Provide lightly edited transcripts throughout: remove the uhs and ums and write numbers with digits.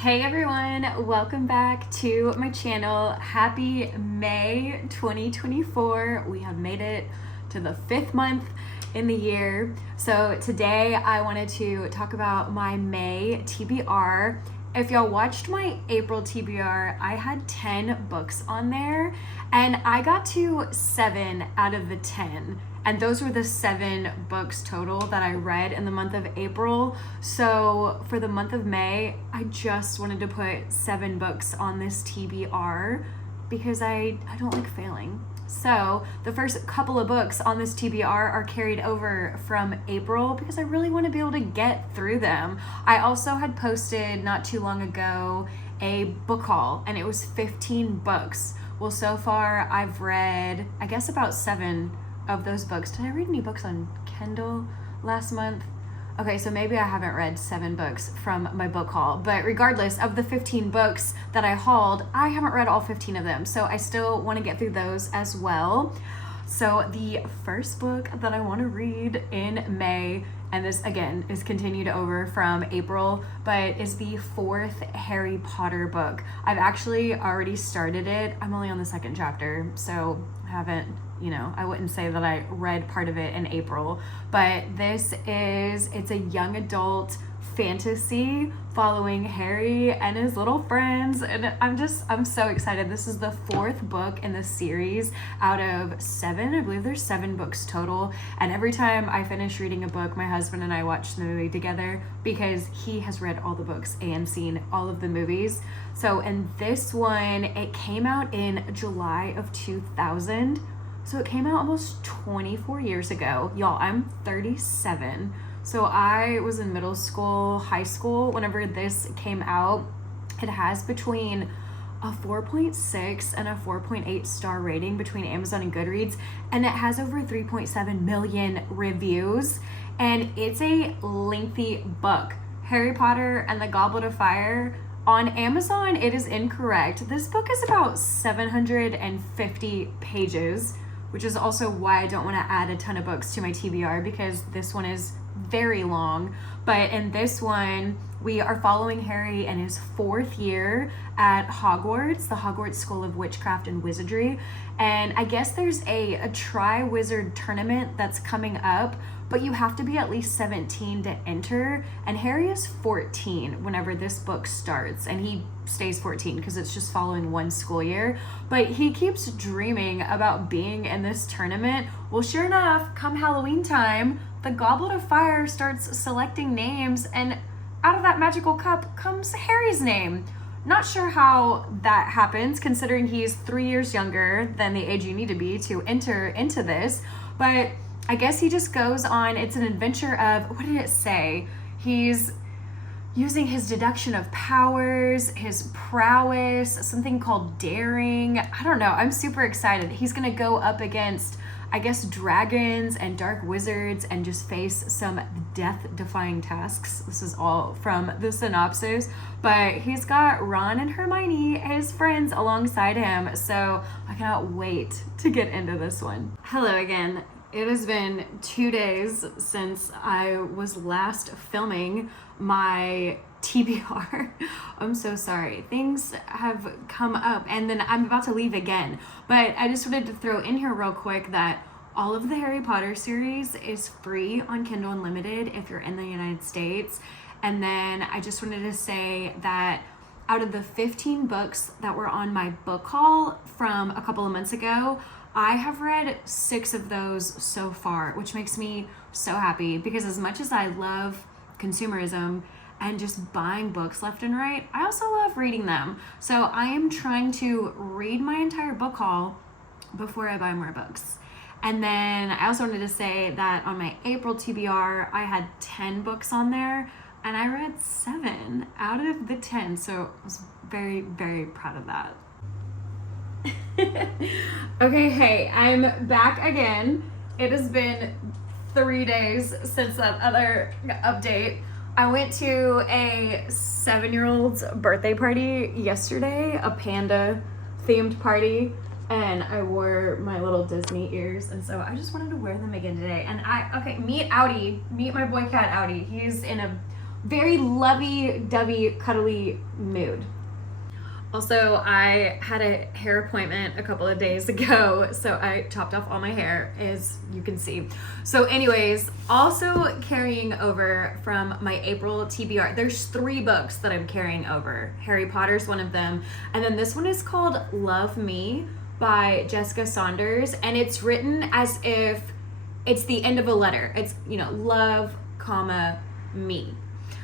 Hey everyone, welcome back to my channel. Happy May 2024. We have made it to the 5th month in the year. So today I wanted to talk about my May TBR. If y'all watched my April TBR, I had 10 books on there and I got to 7 out of the 10. And those were the 7 books total that I read in the month of April. So for the month of May, I just wanted to put 7 books on this TBR because I don't like failing. So the first couple of books on this TBR are carried over from April because I really want to be able to get through them. I also had posted not too long ago a book haul and it was 15 books. Well, so far I've read, I guess, about 7 of those books. Did I read any books on Kindle last month? Okay, so maybe I haven't read 7 books from my book haul, but regardless of the 15 books that I hauled, I haven't read all 15 of them, so I still want to get through those as well. So the first book that I want to read in May, and this again is continued over from April, but is the 4th Harry Potter book. I've actually already started it. I'm only on the 2nd chapter, so I haven't, I wouldn't say that I read part of it in April, but it's a young adult fantasy following Harry and his little friends, and I'm so excited. This is the 4th book in the series out of 7. I believe there's 7 books total, and every time I finish reading a book, my husband and I watch the movie together because he has read all the books and seen all of the movies. So in this one, it came out in July of 2000. So it came out almost 24 years ago. Y'all, I'm 37. So I was in middle school, high school, whenever this came out. It has between a 4.6 and a 4.8 star rating between Amazon and Goodreads, and it has over 3.7 million reviews, and it's a lengthy book. Harry Potter and the Goblet of Fire. On Amazon, it is incorrect. This book is about 750 pages, which is also why I don't want to add a ton of books to my TBR because this one is very long. But in this one, we are following Harry in his 4th year at Hogwarts, the Hogwarts School of Witchcraft and Wizardry. And I guess there's a Tri-Wizard tournament that's coming up, but you have to be at least 17 to enter. And Harry is 14 whenever this book starts, and he stays 14 because it's just following one school year. But he keeps dreaming about being in this tournament. Well, sure enough, come Halloween time, the Goblet of Fire starts selecting names, and out of that magical cup comes Harry's name. Not sure how that happens, considering he's 3 years younger than the age you need to be to enter into this, but I guess he just goes on, it's an adventure of, what did it say? He's using his deduction of powers, his prowess, something called daring. I don't know, I'm super excited. He's gonna go up against, I guess, dragons and dark wizards and just face some death-defying tasks. This is all from the synopsis, but he's got Ron and Hermione, his friends, alongside him, so I cannot wait to get into this one. Hello again. It has been 2 days since I was last filming my TBR. I'm so sorry. Things have come up and then I'm about to leave again. But I just wanted to throw in here real quick that all of the Harry Potter series is free on Kindle Unlimited if you're in the United States. And then I just wanted to say that out of the 15 books that were on my book haul from a couple of months ago, I have read 6 of those so far, which makes me so happy because as much as I love consumerism and just buying books left and right, I also love reading them. So I am trying to read my entire book haul before I buy more books. And then I also wanted to say that on my April TBR, I had 10 books on there and I read 7 out of the 10. So I was very, very proud of that. Okay, hey, I'm back again. It has been 3 days since that other update. I went to a 7-year-old's birthday party yesterday, a panda themed party, and I wore my little Disney ears, and so I just wanted to wear them again today. And meet Audi, meet my boy cat Audi. He's in a very lovey-dovey, cuddly mood. Also, I had a hair appointment a couple of days ago, so I chopped off all my hair, as you can see. So anyways, also carrying over from my April TBR, there's 3 books that I'm carrying over. Harry Potter's one of them, and then this one is called Love Me by Jessica Saunders, and it's written as if it's the end of a letter. It's, love, comma, me.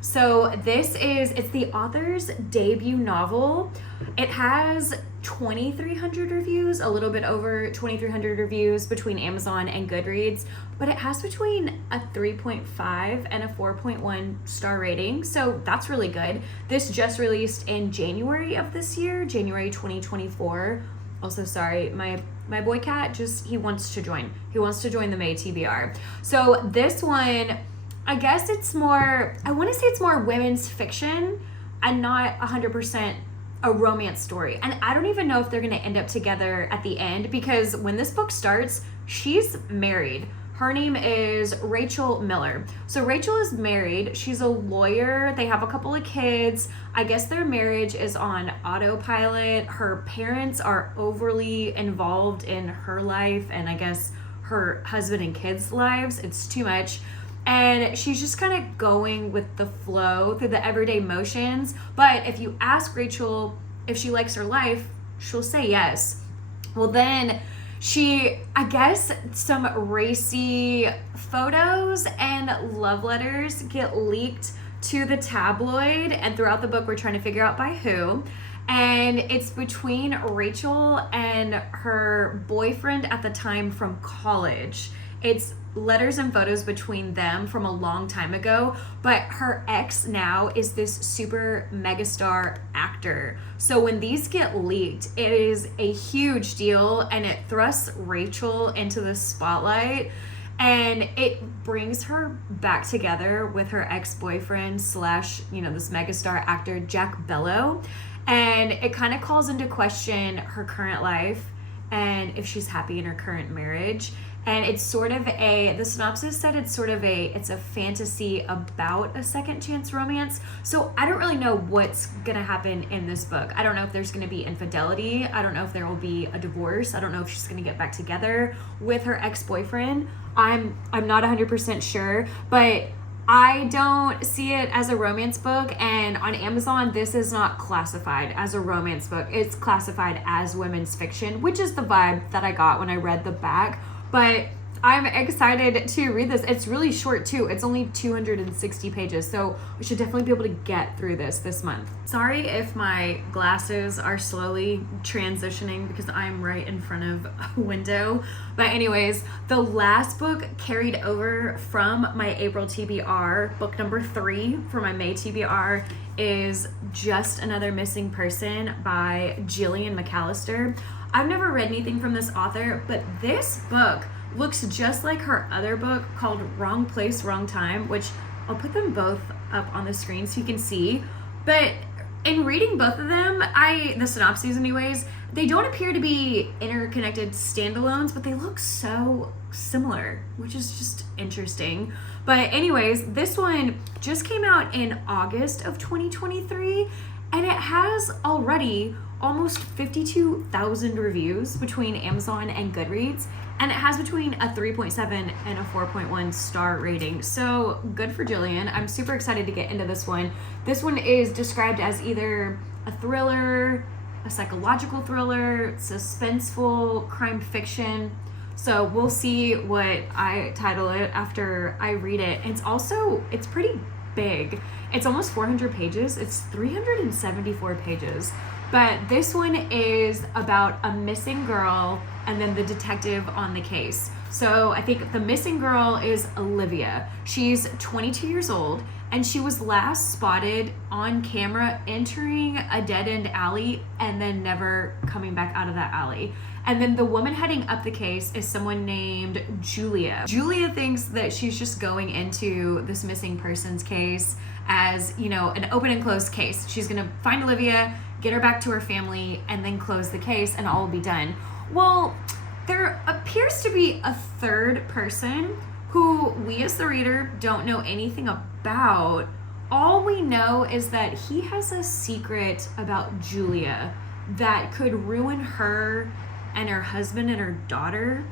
So it's the author's debut novel. It has 2,300 reviews, a little bit over 2,300 reviews between Amazon and Goodreads, but it has between a 3.5 and a 4.1 star rating, so that's really good. This just released in January of this year, January 2024. Also, sorry, my boy cat he wants to join. He wants to join the May TBR. So this one, I guess I want to say it's more women's fiction and not 100% a romance story. And I don't even know if they're going to end up together at the end, because when this book starts, she's married. Her name is Rachel Miller. So Rachel is married. She's a lawyer. They have a couple of kids. I guess their marriage is on autopilot. Her parents are overly involved in her life and I guess her husband and kids' lives. It's too much. And she's just kind of going with the flow through the everyday motions. But if you ask Rachel if she likes her life, she'll say yes. Well, then I guess some racy photos and love letters get leaked to the tabloid. And throughout the book, we're trying to figure out by who. And it's between Rachel and her boyfriend at the time from college. It's letters and photos between them from a long time ago, but her ex now is this super megastar actor. So when these get leaked, it is a huge deal and it thrusts Rachel into the spotlight, and it brings her back together with her ex-boyfriend / this megastar actor Jack Bellow, and it kind of calls into question her current life and if she's happy in her current marriage. And it's sort of the synopsis said it's a fantasy about a second chance romance. So I don't really know what's gonna happen in this book. I don't know if there's gonna be infidelity. I don't know if there will be a divorce. I don't know if she's gonna get back together with her ex-boyfriend. I'm not 100% sure, but I don't see it as a romance book, and on Amazon, this is not classified as a romance book. It's classified as women's fiction, which is the vibe that I got when I read the back. But I'm excited to read this. It's really short too. It's only 260 pages, so we should definitely be able to get through this month. Sorry if my glasses are slowly transitioning because I'm right in front of a window. But anyways, the last book carried over from my April TBR, book number 3 for my May TBR, is Just Another Missing Person by Jillian McAllister. I've never read anything from this author, but this book looks just like her other book called Wrong Place, Wrong Time, which I'll put them both up on the screen so you can see. But in reading both of them, the synopses anyways, they don't appear to be interconnected standalones, but they look so similar, which is just interesting. But anyways, this one just came out in August of 2023, and it has already almost 52,000 reviews between Amazon and Goodreads, and it has between a 3.7 and a 4.1 star rating. So good for Jillian. I'm super excited to get into this one. This one is described as either a thriller, a psychological thriller, suspenseful crime fiction. So we'll see what I title it after I read it. It's pretty big. It's almost 400 pages. It's 374 pages. But this one is about a missing girl and then the detective on the case. So I think the missing girl is Olivia. She's 22 years old, and she was last spotted on camera entering a dead-end alley and then never coming back out of that alley. And then the woman heading up the case is someone named Julia. Julia thinks that she's just going into this missing persons case as, an open and closed case. She's gonna find Olivia, get her back to her family, and then close the case, and all will be done. Well, there appears to be a third person who we as the reader don't know anything about, all we know is that he has a secret about Julia that could ruin her and her husband and her daughter.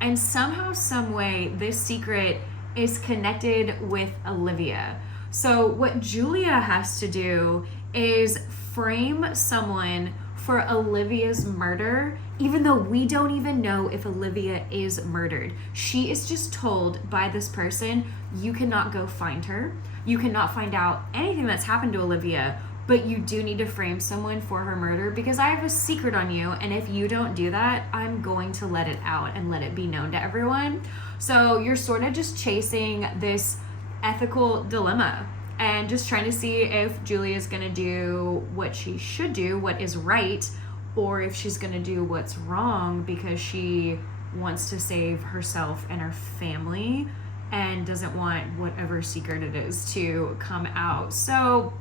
And somehow, some way, this secret is connected with Olivia. So what Julia has to do is frame someone for Olivia's murder, even though we don't even know if Olivia is murdered. She is just told by this person, you cannot go find her. You cannot find out anything that's happened to Olivia, but you do need to frame someone for her murder because I have a secret on you, and if you don't do that, I'm going to let it out and let it be known to everyone. So you're sort of just chasing this ethical dilemma and just trying to see if Julia's gonna do what she should do, what is right, or if she's gonna do what's wrong because she wants to save herself and her family and doesn't want whatever secret it is to come out. So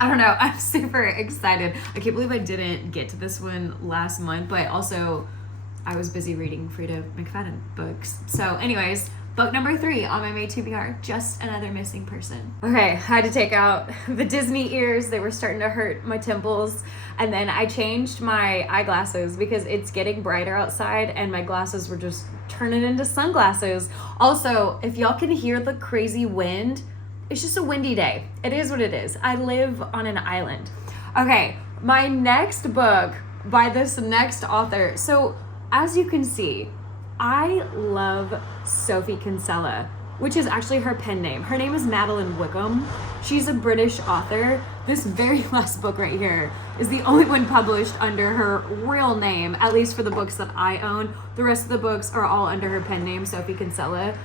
I don't know, I'm super excited. I can't believe I didn't get to this one last month, but also I was busy reading Frida McFadden books. So anyways, book number 3 on my May TBR, Just Another Missing Person. Okay, I had to take out the Disney ears. They were starting to hurt my temples. And then I changed my eyeglasses because it's getting brighter outside and my glasses were just turning into sunglasses. Also, if y'all can hear the crazy wind, it's just a windy day. It is what it is. I live on an island. Okay, my next book by this next author. So as you can see, I love Sophie Kinsella, which is actually her pen name. Her name is Madeline Wickham. She's a British author. This very last book right here is the only one published under her real name, at least for the books that I own. The rest of the books are all under her pen name, Sophie Kinsella.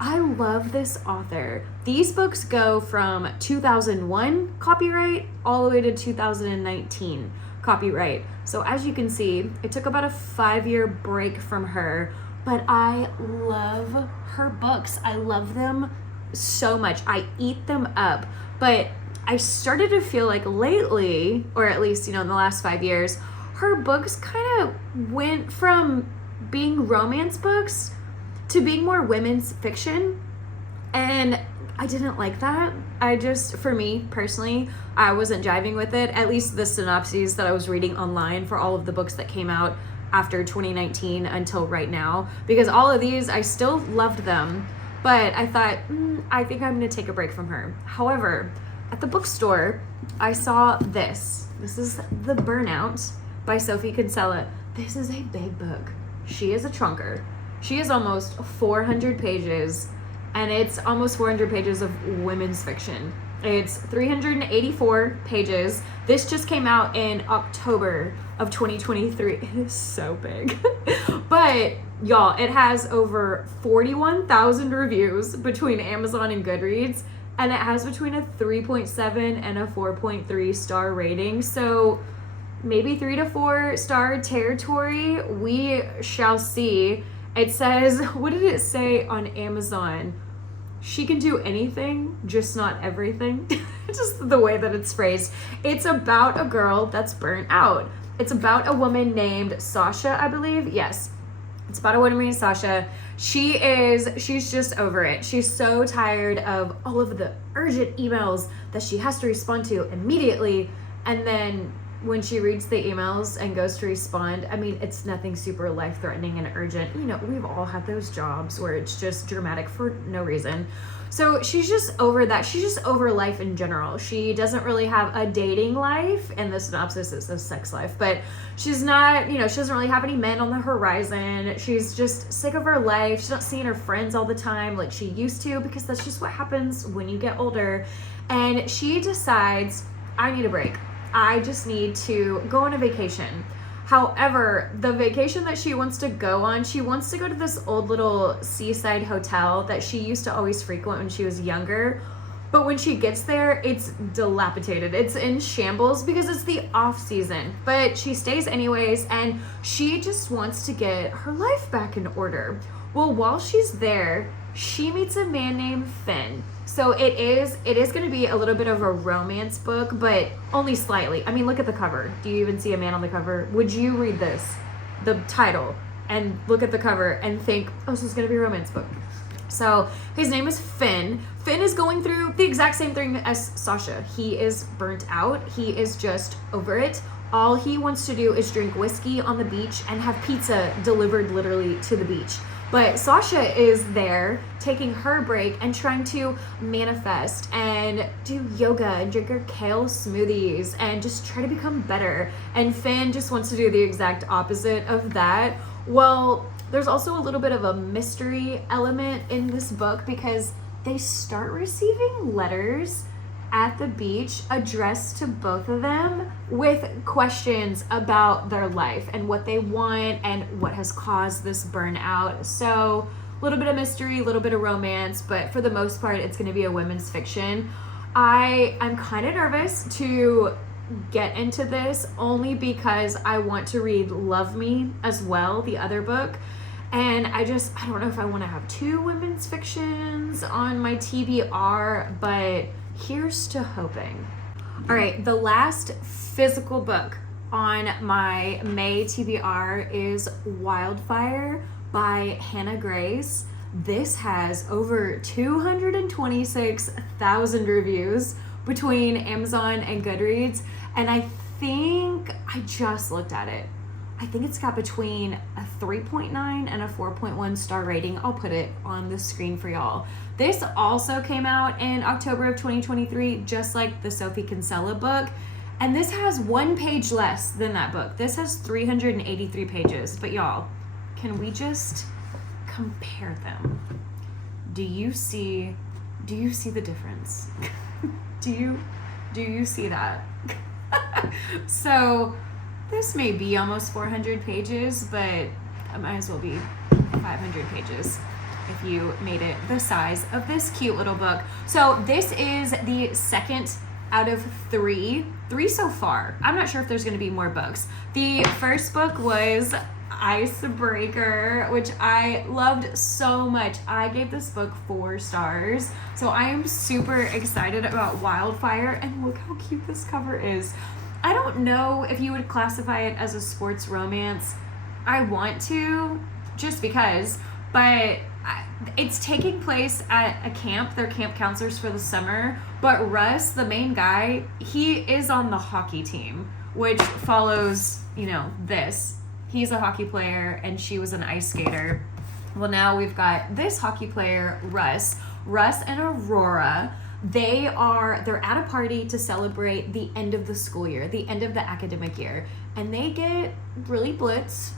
I love this author. These books go from 2001 copyright all the way to 2019 copyright. So as you can see, it took about a 5-year break from her, but I love her books. I love them so much. I eat them up. But I started to feel like lately, or at least, in the last 5 years, her books kind of went from being romance books to being more women's fiction. And I didn't like that. For me personally, I wasn't jiving with it, at least the synopses that I was reading online for all of the books that came out after 2019 until right now, because all of these, I still loved them, but I thought, I think I'm gonna take a break from her. However, at the bookstore, I saw this. This is The Burnout by Sophie Kinsella. This is a big book. She is a trunker. She is almost 400 pages, and it's almost 400 pages of women's fiction. It's 384 pages. This just came out in October of 2023. It is so big. But y'all, it has over 41,000 reviews between Amazon and Goodreads, and it has between a 3.7 and a 4.3 star rating. So maybe 3 to 4 star territory. We shall see. It says, what did it say on Amazon? She can do anything, just not everything. Just the way that it's phrased. It's about a girl that's burnt out. It's about a woman named Sasha, I believe. Yes. It's about a woman named Sasha. She's just over it. She's so tired of all of the urgent emails that she has to respond to immediately. And then when she reads the emails and goes to respond, it's nothing super life-threatening and urgent. We've all had those jobs where it's just dramatic for no reason. So she's just over that. She's just over life in general. She doesn't really have a dating life, and the synopsis is a sex life, but she's not, she doesn't really have any men on the horizon. She's just sick of her life. She's not seeing her friends all the time like she used to, because that's just what happens when you get older. And she decides, I need a break. I just need to go on a vacation. However, the vacation that she wants to go on, she wants to go to this old little seaside hotel that she used to always frequent when she was younger. But when she gets there, it's dilapidated. It's in shambles because it's the off season. But she stays anyways, and she just wants to get her life back in order. Well, while she's there, she meets a man named Finn. So it is going to be a little bit of a romance book, but only slightly. Look at the cover. Do you even see a man on the cover? Would you read the title, and look at the cover and think, oh, so it's going to be a romance book? So his name is Finn. Finn is going through the exact same thing as Sasha. He is burnt out. He is just over it. All he wants to do is drink whiskey on the beach and have pizza delivered literally to the beach. But Sasha is there taking her break and trying to manifest and do yoga and drink her kale smoothies and just try to become better. And Finn just wants to do the exact opposite of that. Well, there's also a little bit of a mystery element in this book because they start receiving letters at the beach addressed to both of them with questions about their life and what they want and what has caused this burnout. So a little bit of mystery, a little bit of romance, but for the most part, it's going to be a women's fiction. I'm kind of nervous to get into this only because I want to read Love Me as well, the other book. And I don't know if I want to have two women's fictions on my TBR, but here's to hoping. All right, the last physical book on my May TBR is Wildfire by Hannah Grace. This has over 226,000 reviews between Amazon and Goodreads, and I think I just looked at it. I think it's got between a 3.9 and a 4.1 star rating. I'll put it on the screen for y'all. This also came out in October of 2023, just like the Sophie Kinsella book. And this has one page less than that book. This has 383 pages. But y'all, can we just compare them? Do you see the difference? Do you see that? So this may be almost 400 pages, but it might as well be 500 pages if you made it the size of this cute little book. So this is the second out of three so far. I'm not sure if there's going to be more books. The first book was Icebreaker, which I loved so much. I gave this book 4 stars. So I am super excited about Wildfire, and look how cute this cover is. I don't know if you would classify it as a sports romance. I want to, just because, but it's taking place at a camp. They're camp counselors for the summer, but Russ, the main guy, he is on the hockey team, which follows, this. He's a hockey player and she was an ice skater. Well, now we've got this hockey player, Russ and Aurora. They're at a party to celebrate the end of the school year, the end of the academic year, and they get really blitz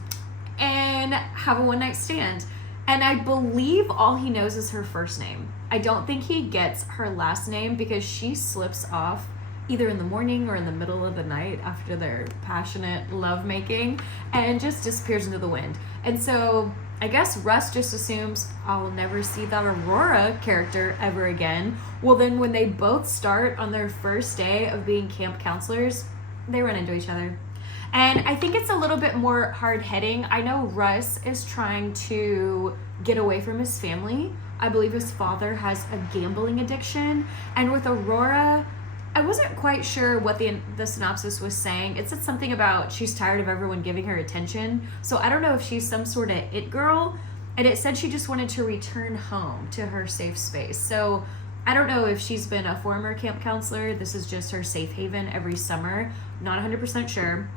and have a one-night stand. And I believe all he knows is her first name. I don't think he gets her last name because she slips off either in the morning or in the middle of the night after their passionate lovemaking and just disappears into the wind. And so I guess Russ just assumes I'll never see that Aurora character ever again. Well, then when they both start on their first day of being camp counselors, they run into each other. And I think it's a little bit more hard-hitting. I know Russ is trying to get away from his family. I believe his father has a gambling addiction. And with Aurora, I wasn't quite sure what the synopsis was saying. It said something about she's tired of everyone giving her attention. So I don't know if she's some sort of it girl. And it said she just wanted to return home to her safe space. So I don't know if she's been a former camp counselor. This is just her safe haven every summer. Not 100% sure.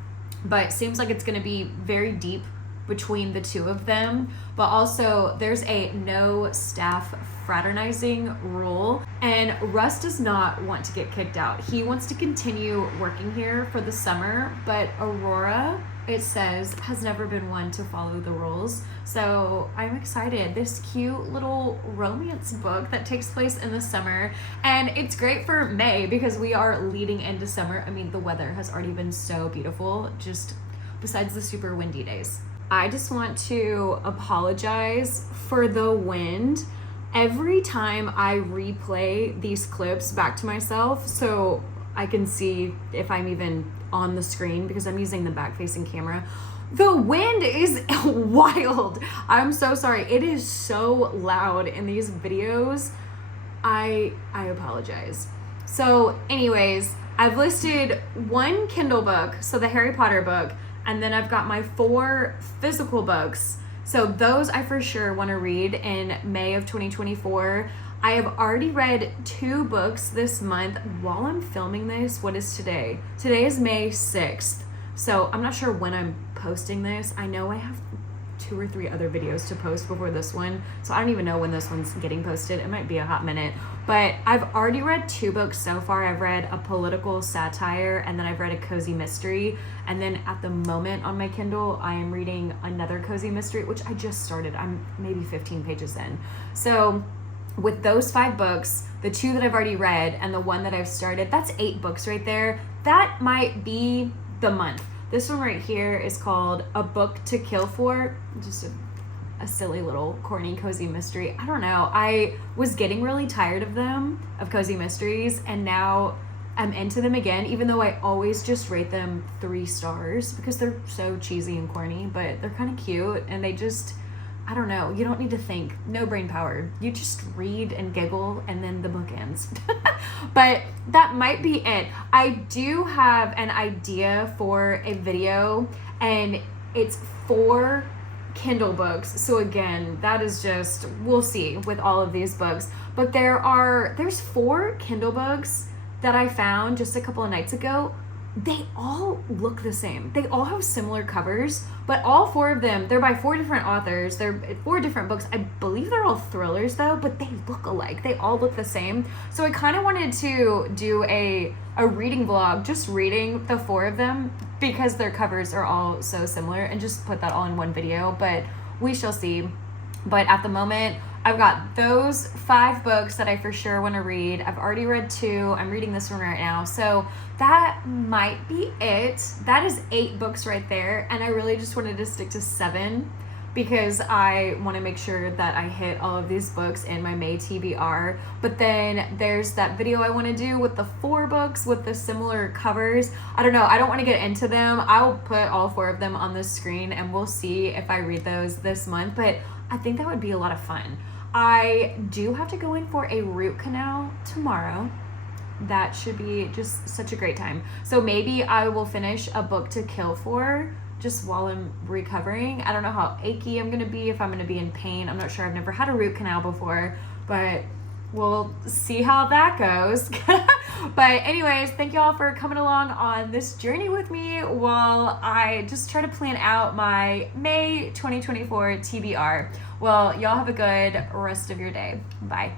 But seems like it's going to be very deep between the two of them. But also there's a no staff fraternizing rule, and Russ does not want to get kicked out. He wants to continue working here for the summer, but Aurora, it says, has never been one to follow the rules. So I'm excited. This cute little romance book that takes place in the summer, and it's great for May because we are leading into summer. I mean, the weather has already been so beautiful, just besides the super windy days. I just want to apologize for the wind. Every time I replay these clips back to myself so I can see if I'm even on the screen because I'm using the back-facing camera, the wind is wild. I'm so sorry. It is so loud in these videos. I apologize. So anyways, I've listed 1 Kindle book, so the Harry Potter book, and then I've got my 4 physical books. So those I for sure want to read in May of 2024. I have already read 2 books this month while I'm filming this. What is today? Today is May 6th. So I'm not sure when I'm posting this. I know I have 2 or 3 other videos to post before this one. So I don't even know when this one's getting posted. It might be a hot minute. But I've already read 2 books so far. I've read a political satire, and then I've read a cozy mystery. And then at the moment on my Kindle, I am reading another cozy mystery, which I just started. I'm maybe 15 pages in. So with those 5 books, the 2 that I've already read and the one that I've started, that's 8 books right there. That might be the month. This one right here is called A Book to Kill For. Just a silly little corny cozy mystery. I don't know. I was getting really tired of them, of cozy mysteries, and now I'm into them again, even though I always just rate them 3 stars because they're so cheesy and corny, but they're kind of cute, and they just, I don't know, you don't need to think, no brain power. You just read and giggle, and then the book ends. But that might be it. I do have an idea for a video, and it's 4 Kindle books. So again, that is just, we'll see with all of these books. But there's 4 Kindle books that I found just a couple of nights ago. They all look the same. They all have similar covers, but all 4 of them, they're by 4 different authors. They're 4 different books. I believe they're all thrillers though, but they look alike. They all look the same. So I kind of wanted to do a reading vlog, just reading the 4 of them because their covers are all so similar, and just put that all in one video, but we shall see. But at the moment, I've got those 5 books that I for sure want to read. I've already read 2. I'm reading this one right now. So that might be it. That is 8 books right there. And I really just wanted to stick to 7 because I want to make sure that I hit all of these books in my May TBR. But then there's that video I want to do with the 4 books with the similar covers. I don't know. I don't want to get into them. I'll put all 4 of them on the screen, and we'll see if I read those this month. But I think that would be a lot of fun. I do have to go in for a root canal tomorrow. That should be just such a great time. So maybe I will finish A Book to Kill For just while I'm recovering. I don't know how achy I'm going to be, if I'm going to be in pain. I'm not sure. I've never had a root canal before, but we'll see how that goes. But anyways, thank you all for coming along on this journey with me while I just try to plan out my May 2024 TBR. Well, y'all have a good rest of your day. Bye.